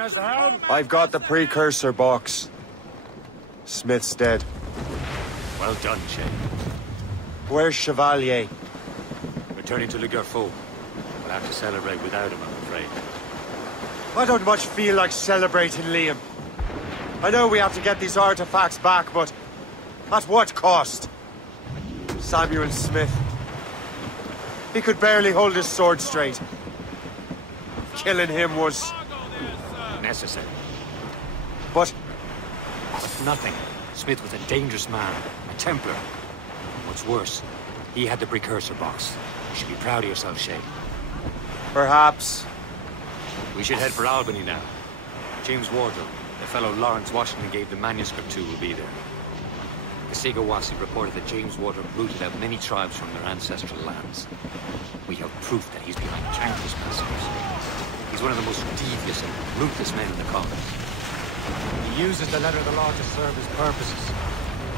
as hell? I've got the precursor box. Smith's dead. Well done, Shay. Where's Chevalier? Returning to Le Gerfaut. We'll have to celebrate without him, I'm afraid. I don't much feel like celebrating, Liam. I know we have to get these artifacts back, but at what cost? Samuel Smith. He could barely hold his sword straight. Killing him was... necessary. But... nothing. Smith was a dangerous man, a Templar. What's worse, he had the precursor box. You should be proud of yourself, Shay. Perhaps. We should head for Albany now. James Wardrop, the fellow Lawrence Washington gave the manuscript to, will be there. The Sigawasi reported that James Wardrop rooted out many tribes from their ancestral lands. We have proof that he's behind countless massacres. He's one of the most devious and ruthless men in the colony. He uses the letter of the law to serve his purposes.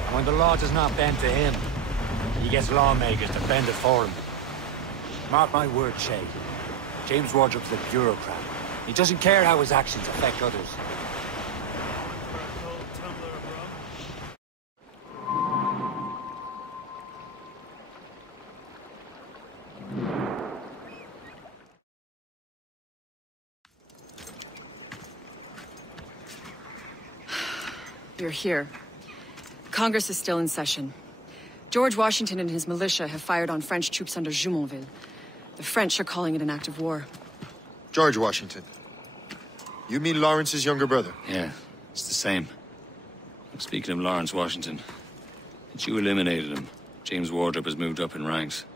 And when the law does not bend to him, he gets lawmakers to bend it for him. Mark my word, Shay. James Wardrop's a bureaucrat. He doesn't care how his actions affect others. You're here. Congress is still in session. George Washington and his militia have fired on French troops under Jumonville. The French are calling it an act of war. George Washington. You mean Lawrence's younger brother? Yeah, it's the same. Speaking of Lawrence Washington, since you eliminated him, James Wardrop has moved up in ranks.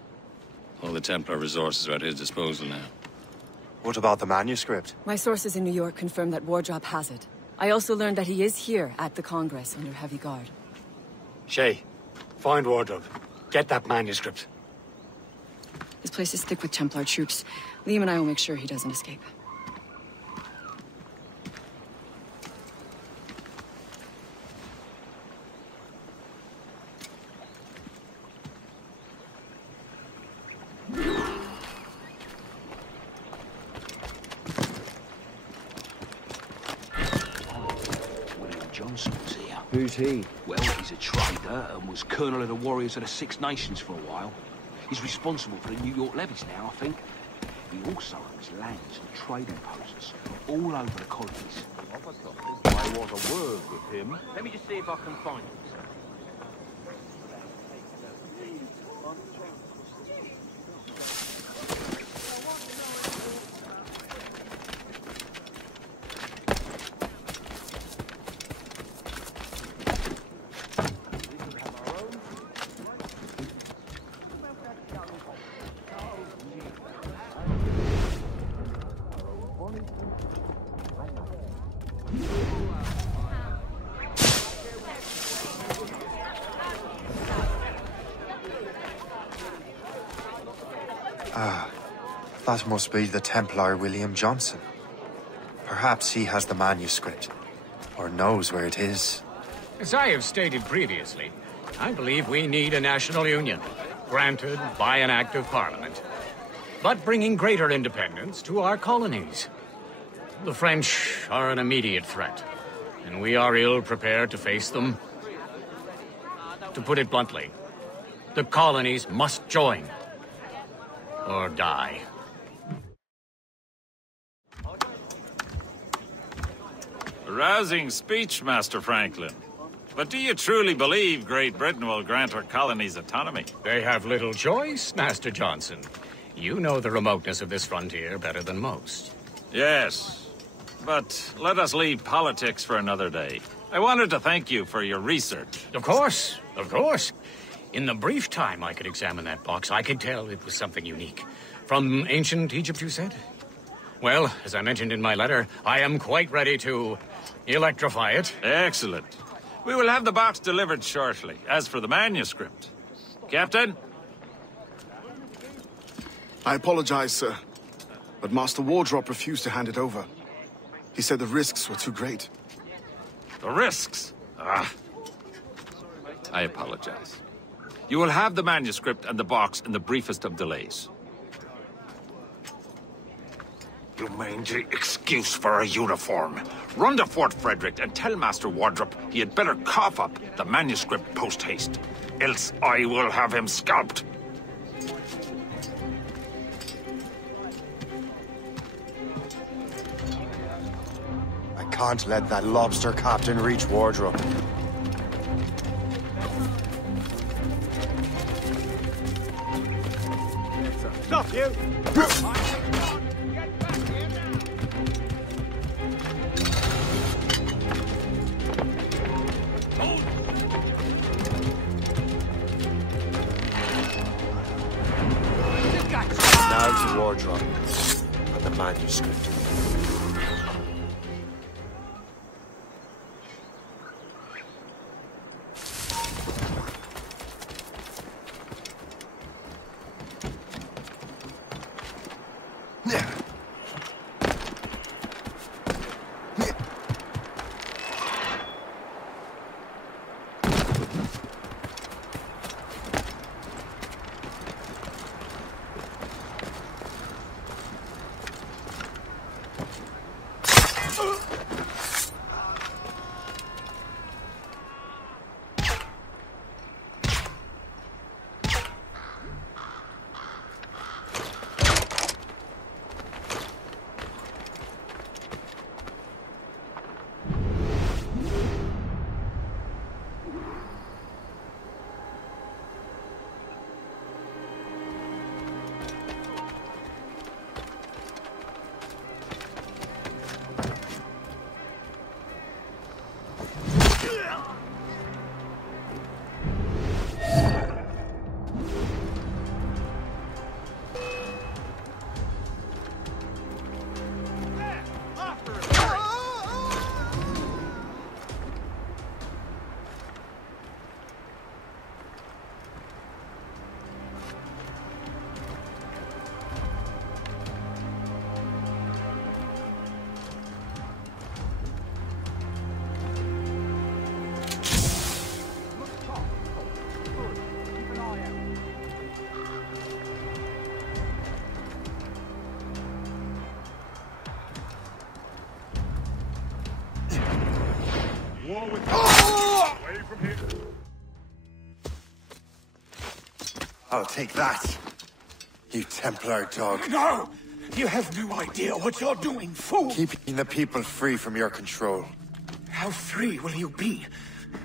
All the Templar resources are at his disposal now. What about the manuscript? My sources in New York confirm that Wardrop has it. I also learned that he is here at the Congress under heavy guard. Shay, find Wardrop. Get that manuscript. This place is thick with Templar troops. Liam and I will make sure he doesn't escape. Johnson's here. Who's he? Well, he's a trader and was colonel of the warriors of the Six Nations for a while. He's responsible for the New York levies now, I think. He also owns lands and trading posts all over the colonies. I want a word with him. Let me just see if I can find him. That must be the Templar William Johnson. Perhaps he has the manuscript, or knows where it is. As I have stated previously, I believe we need a national union, granted by an act of parliament, but bringing greater independence to our colonies. The French are an immediate threat, and we are ill prepared to face them. To put it bluntly, the colonies must join, or die. A rousing speech, Master Franklin. But do you truly believe Great Britain will grant our colonies autonomy? They have little choice, Master Johnson. You know the remoteness of this frontier better than most. Yes, but let us leave politics for another day. I wanted to thank you for your research. Of course, of course. In the brief time I could examine that box, I could tell it was something unique. From ancient Egypt, you said? Well, as I mentioned in my letter, I am quite ready to electrify it. Excellent. We will have the box delivered shortly. As for the manuscript... Captain? I apologize, sir. But Master Wardrop refused to hand it over. He said the risks were too great. The risks? Ah. I apologize. You will have the manuscript and the box in the briefest of delays. You mangy excuse for a uniform. Run to Fort Frederick and tell Master Wardrop he had better cough up the manuscript post-haste. Else I will have him scalped. I can't let that lobster captain reach Wardrop. Stop you! Now to Wardrop and the manuscript. I'll take that, you Templar dog. No! You have no idea what you're doing, fool! Keeping the people free from your control. How free will you be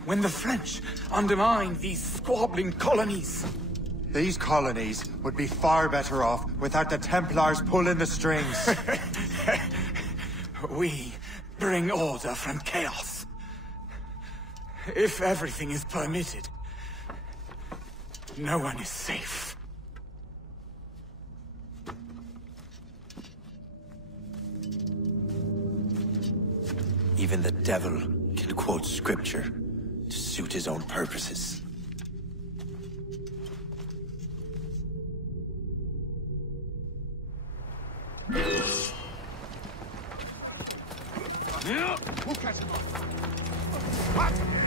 when the French undermine these squabbling colonies? These colonies would be far better off without the Templars pulling the strings. We bring order from chaos. If everything is permitted, no one is safe. Even the devil can quote scripture to suit his own purposes. We'll catch him up. What?